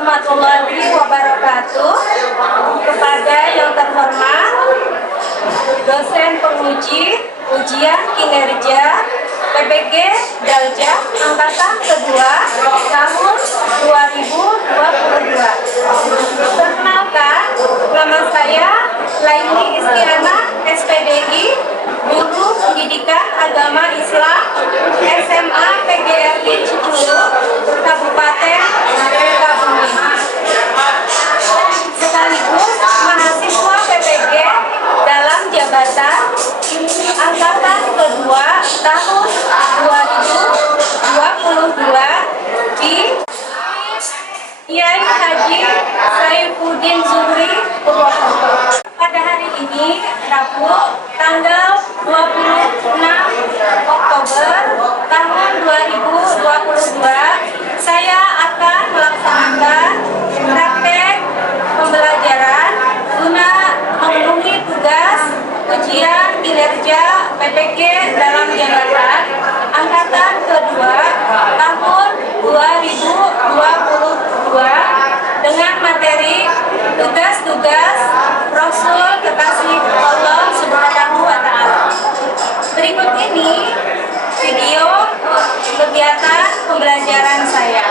warahmatullahi wabarakatuh. Kepada yang terhormat dosen penguji ujian kinerja PPG Dalja angkatan kedua tahun 2022. Perkenalkan, nama saya Laini Istiana SPDI, Guru Pendidikan Agama Islam SMA PGRI Cicurug, Kabupaten Sukabumi. Sekaligus mahasiswa PPG dalam jabatan angkatan kedua tahun 2022 di Kiai Haji Saifuddin Zuhri Purwokerto. Pada hari ini, Rabu, tanggal 26 Oktober tahun 2022, saya akan melaksanakan praktek pembelajaran guna memenuhi tugas ujian kinerja PPG dalam jabatan angkatan kedua tahun 2022 dengan materi tugas-tugas Rasul kekasih Allah Subhanahu wa Ta'ala. Berikut ini video kegiatan pembelajaran saya.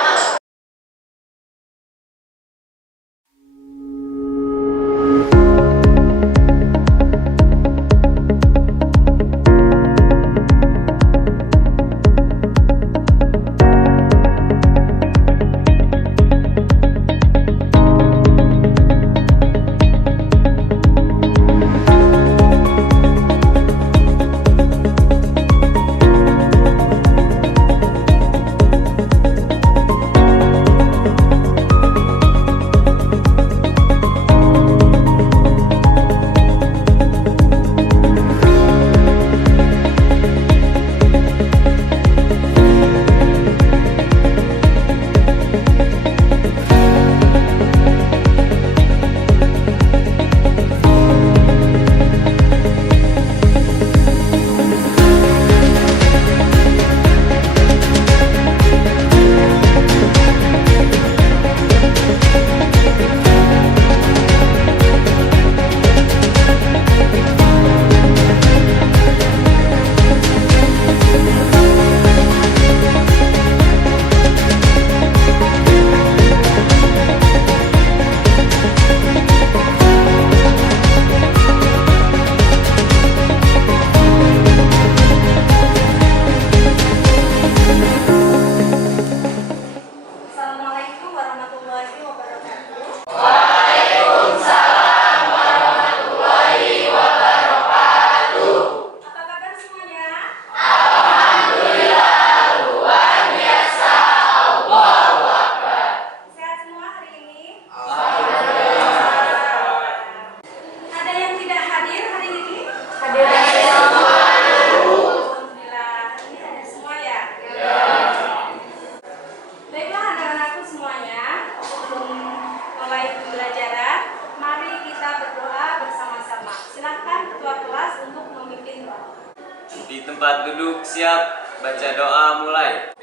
Di tempat duduk siap, baca doa mulai.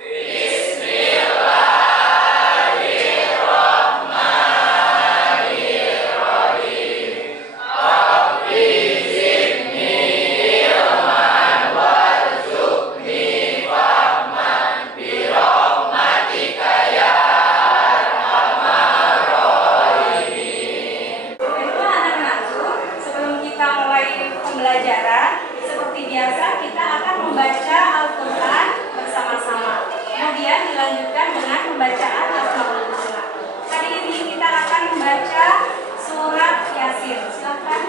Seperti biasa, kita akan membaca Al-Quran bersama-sama. Kemudian dilanjutkan dengan pembacaan Asmaul Husna. Hari ini kita akan membaca surat Yasin. Silakan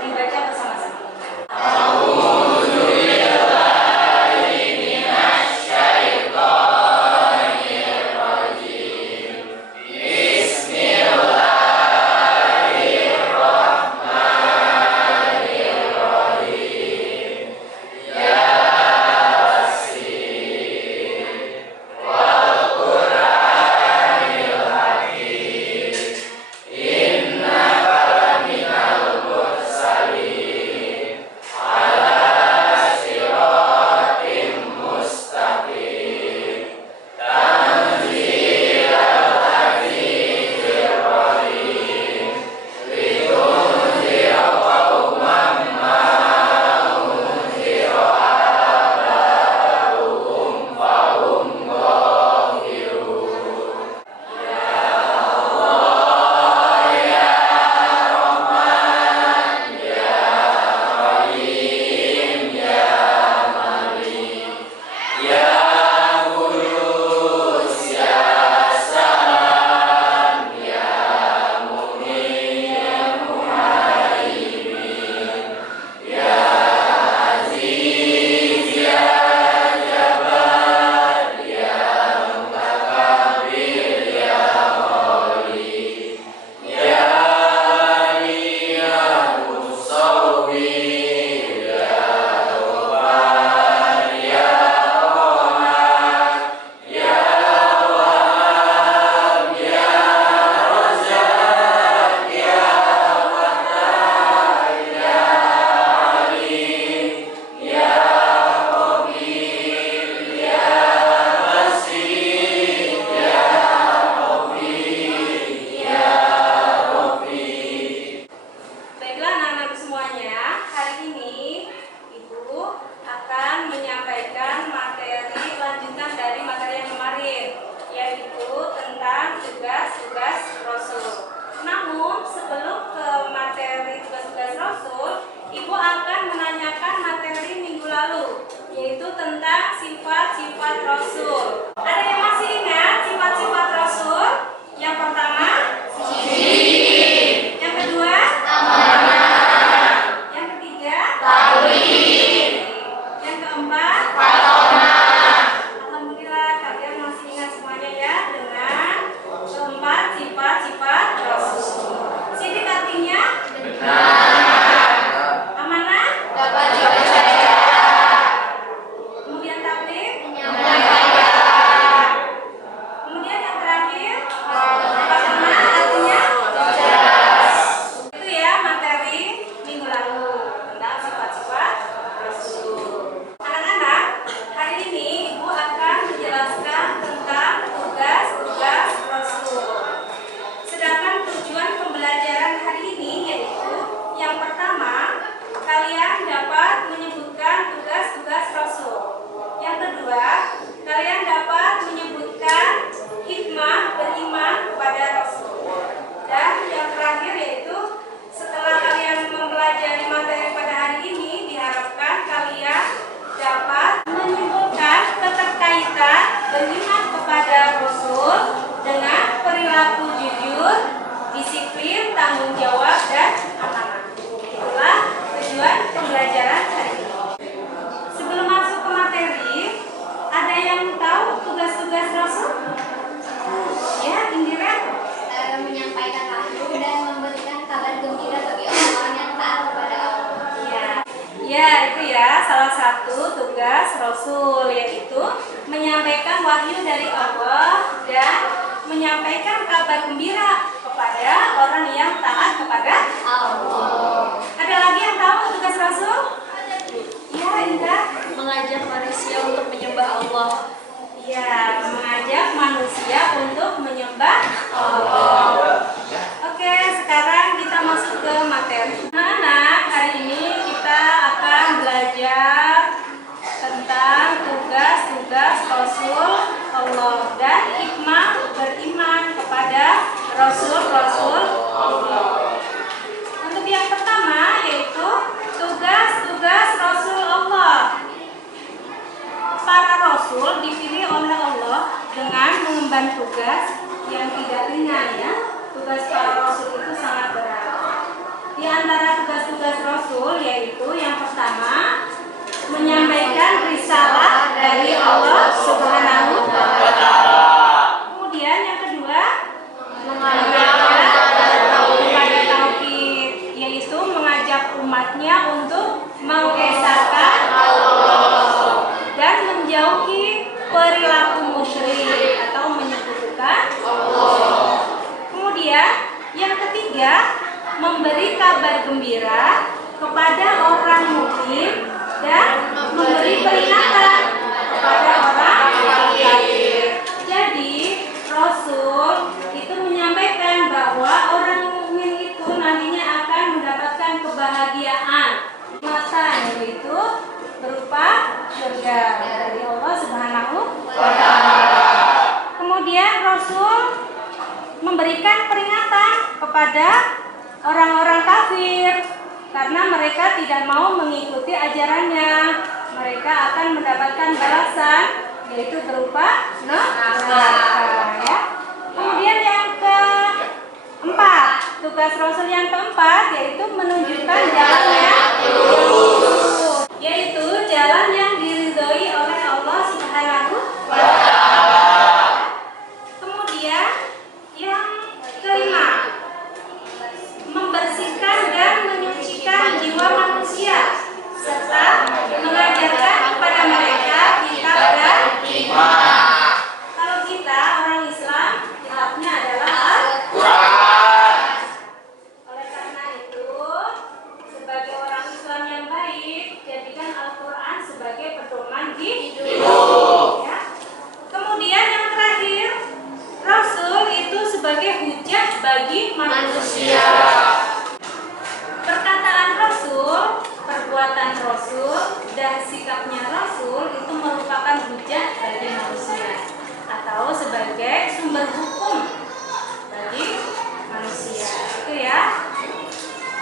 dibaca bersama-sama. In jujur, disiplin, tanggung jawab, dan amanah. Itulah tujuan pembelajaran hari ini. Sebelum masuk ke materi, ada yang tahu tugas-tugas Rasul? Ya, Indira? Menyampaikan wahyu dan memberikan kabar gembira bagi orang-orang yang taat kepada Allah. Ya, itu ya salah satu tugas Rasul, yaitu menyampaikan wahyu dari Allah dan menyampaikan kabar gembira kepada orang yang taat kepada Allah. Ada lagi yang tahu tugas Rasul? Ya, Indah. Mengajak manusia untuk menyembah Allah. Ya, mengajak manusia untuk menyembah Allah. Oke, sekarang kita masuk ke materi. Anak-anak, hari ini kita akan belajar tentang tugas-tugas Rasul Allah dan hikmah beriman kepada Rasul-Rasul Allah. Untuk yang pertama yaitu tugas-tugas Rasul Allah. Para Rasul dipilih oleh Allah dengan mengemban tugas yang tidak ringan ya. Tugas para Rasul itu sangat berat. Di antara tugas-tugas Rasul yaitu yang pertama menyampaikan risalah dari Allah Subhanahu wa Ta'ala. Kemudian yang kedua mengajak kepada tauhid, yaitu mengajak umatnya untuk mengesahkan Allah dan menjauhi perilaku musyrik atau menyekutukan Allah. Kemudian yang ketiga memberi kabar gembira kepada orang mukmin dan memberi peringatan kepada orang kafir. Jadi Rasul itu menyampaikan bahwa orang mukmin itu nantinya akan mendapatkan kebahagiaan matan, yaitu berupa surga dari Allah Subhanahu wa Ta'ala. Kemudian Rasul memberikan peringatan kepada orang-orang kafir karena mereka tidak mau mengikuti ajarannya. Mereka akan mendapatkan balasan, yaitu berupa neraka ya. Kemudian yang keempat, tugas Rasul yang keempat yaitu menunjukkan jalan yang lurus, yaitu jalan yang diridhoi oleh Allah Subhanahu wa Ta'ala. Kemudian yang kelima, membersihkan dan menyucikan jiwa manusia serta mengajarkan kepada mereka kitab dan hikmah. Kalau kita orang Islam, kitabnya adalah Al-Quran. Oleh karena itu, sebagai orang Islam yang baik, jadikan Al-Quran sebagai pedoman hidup. Ya. Kemudian yang terakhir, Rasul itu sebagai hujah bagi manusia. Perkataan Rasul, perbuatan Rasul, dan sikapnya Rasul itu merupakan hujah bagi manusia atau sebagai sumber hukum bagi manusia. Itu ya,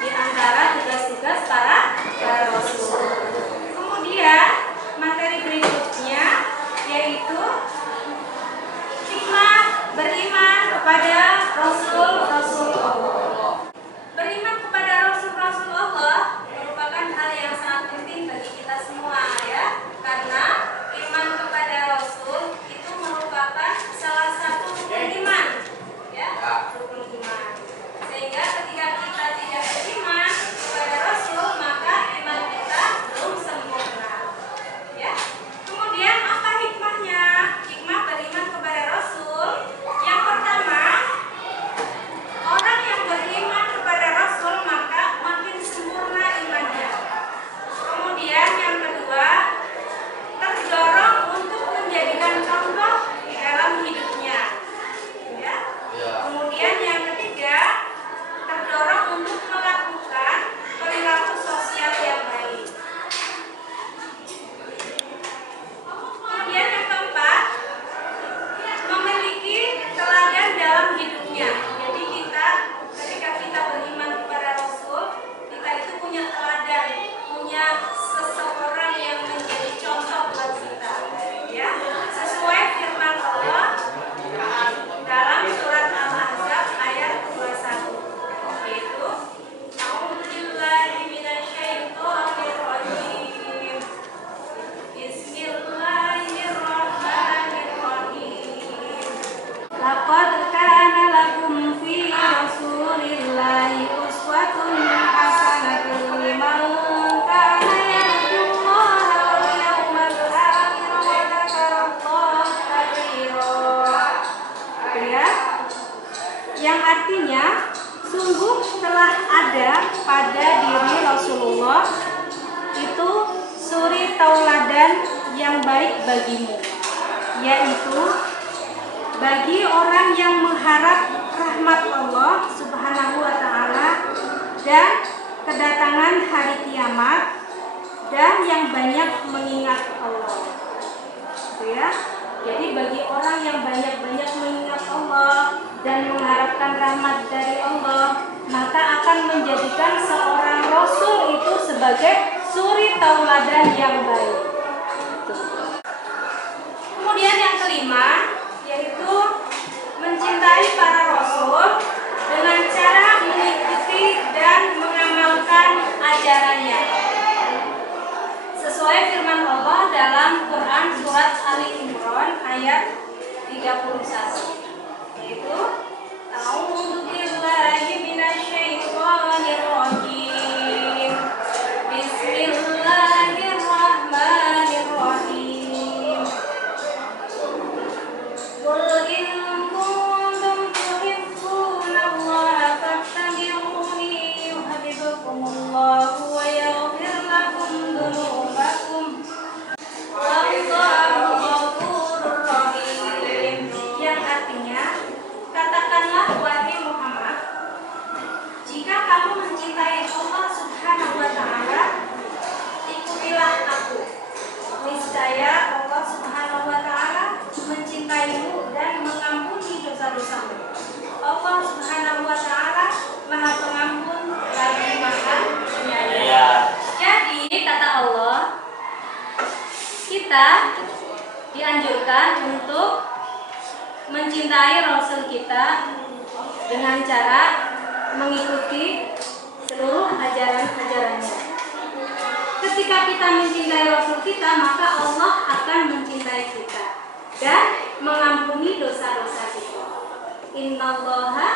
di antara tugas-tugas para Rasul. Kemudian materi berikutnya yaitu hikmah beriman kepada Rasul-Rasul Allah. Beriman kepada Rasul-Rasul Allah merupakan hal yang sangat penting bagi kita semua ya. Karena iman kepada Rasul itu merupakan salah satu rukun iman ya, rukun iman. Sehingga ketika kita tidak beriman kepada Rasul, maka iman kita belum sempurna ya. Kemudian apa hikmahnya? Hikmah beriman kepada Rasul. Yang pertama, orang yang beriman kepada Rasul maka makin sempurna imannya. Kemudian yang kedua, terdorong untuk menjadikan contoh dalam hidupnya. Ya. Kemudian yang ketiga, terdorong untuk melakukan perilaku sosial yang baik. Kemudian yang keempat, memiliki teladan dalam hidupnya. Jadi ketika kita beriman kepada Rasul, kita itu punya teladan, punya seseorang yang menjadi contoh buat kita. Ya, sesuai firman Allah dalam surat Al-Ahzab ayat yang artinya sungguh telah ada pada diri Rasulullah itu suri tauladan yang baik bagimu, yaitu bagi orang yang mengharap rahmat Allah Subhanahu wa Ta'ala dan kedatangan hari kiamat dan yang banyak mengingat Allah. Gitu ya. Jadi bagi orang yang banyak-banyak mengingat Allah dan mengharapkan rahmat dari Allah, maka akan menjadikan seorang rasul itu sebagai suri tauladan yang baik. Kemudian yang kelima, yaitu mencintai para rasul dengan cara mengikuti dan mengamalkan ajarannya. Sesuai firman Allah dalam Quran surat Ali Imran ayat 31, yaitu A'udzu billahi minasyaitonir rajim. Bismillahirrahmanirrahim. Qul in kuntum tuhibbunallaha fattabi'uni yuhibbukumullahu wa yaghfir lakum dzunubakum. Wallahu ghafurur rahim. Yang artinya, katakanlah wahai Muhammad, jika kamu mencintai Allah Subhanahu wa Ta'ala, ikutilah aku. Niscaya Allah Subhanahu wa Ta'ala mencintaimu dan mengampuni dosa-dosamu. Allah Subhanahu wa Ta'ala Maha Pengampun lagi Maha Penyayang. Jadi kata Allah, kita dianjurkan untuk mencintai Rasul kita dengan cara mengikuti seluruh ajaran-ajarannya. Ketika kita mencintai Rasul kita, maka Allah akan mencintai kita dan mengampuni dosa-dosa kita. Innallaha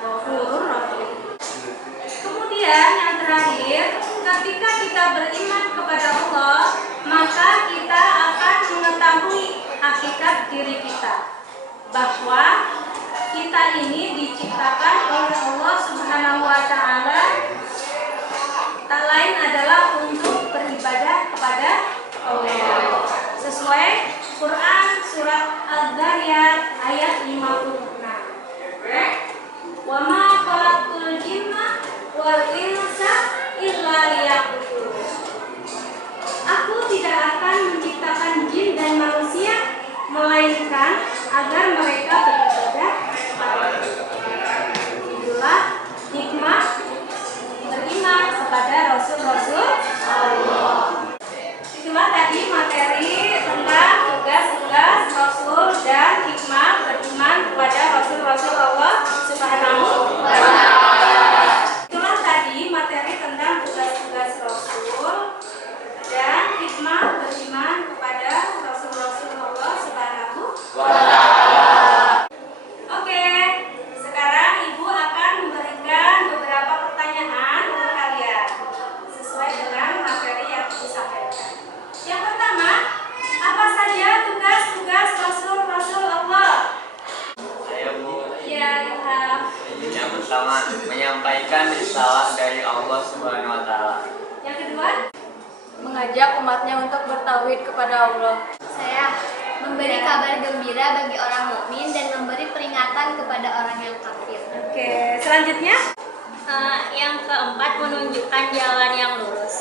ghafurur rahim. Kemudian yang terakhir, ketika kita beriman kepada Allah, maka kita akan mengetahui hakikat diri kita, bahwa kita ini diciptakan oleh Allah Subhanahu wa Ta'ala, tak lain adalah untuk beribadah kepada Allah. Sesuai Quran surat Al-Dhariyat ayat 56. Wa ma khalaqtul jinna wal insa illa liya'budun. Aku tidak akan menciptakan jin dan manusia melainkan agar mereka beribadah kepada-Ku. Itulah hikmah beriman kepada Rasul-Rasul Allah. Itulah tadi materi tentang tugas-tugas Rasul dan hikmah beriman kepada Rasul-Rasul Allah Subhanahu wa Ta'ala. Itulah tadi materi tentang tugas-tugas Rasul dan hikmah beriman kepada Rasul-Rasul Allah Subhanahu wa Ta'ala. Oke, sekarang Ibu akan memberikan beberapa pertanyaan untuk kalian sesuai dengan materi yang disampaikan. Yang pertama, apa saja tugas-tugas Rasul-Rasul Allah? Ayo Bu. Ya, Ilham. Yang pertama, menyampaikan risalah dari Allah Subhanahu wa Ta'ala. Yang kedua, mengajak umatnya untuk bertauhid kepada Allah. Saya memberi kabar gembira bagi orang mukmin dan memberi peringatan kepada orang yang kafir. oke, selanjutnya Yang keempat, menunjukkan jalan yang lurus.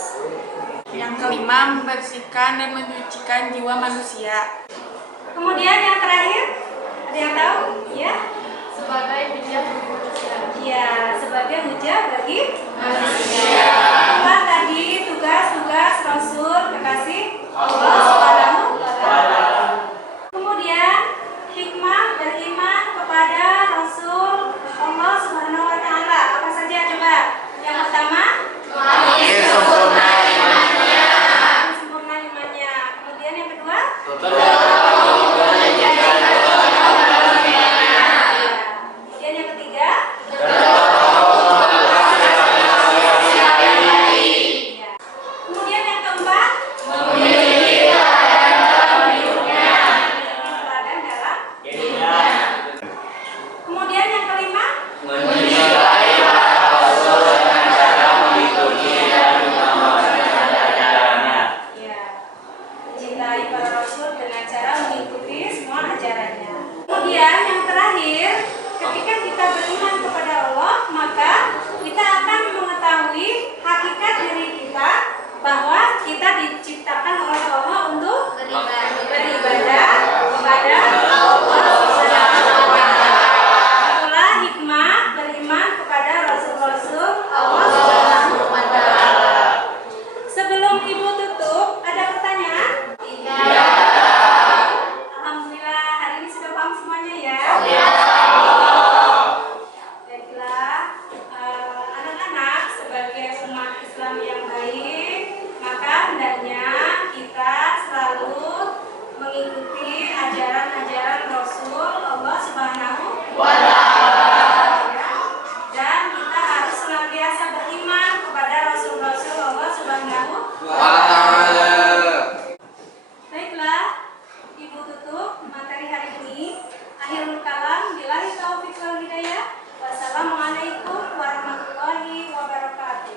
Yang kelima, membersihkan dan menyucikan jiwa manusia. kemudian yang terakhir, ada yang tahu? Ya, Sebagai hujah bagi manusia. ya, sebagai hujah bagi manusia. Itulah tadi tugas-tugas Rasul kekasih Allah Subhanahu wa Ta'ala. Kemudian hikmah beriman kepada Rasul Allah Subhanahu wa Ta'ala. Apa saja coba? Yang pertama, sempurna imannya. Kemudian yang kedua, kemudian yang ketiga, Anak-anak sebagai umat Islam yang baik, maka hendaknya kita selalu mengikuti ajaran-ajaran Rasul Allah Subhanahu wa Ta'ala. Dan kita harus senantiasa beriman kepada Rasul-Rasul Allah Subhanahu wa Ta'ala. Baiklah, Ibu tutup materi hari ini. Akhirul kalam, billahi taufiq wal hidayah. Wassalamualaikum warahmatullahi wabarakatuh.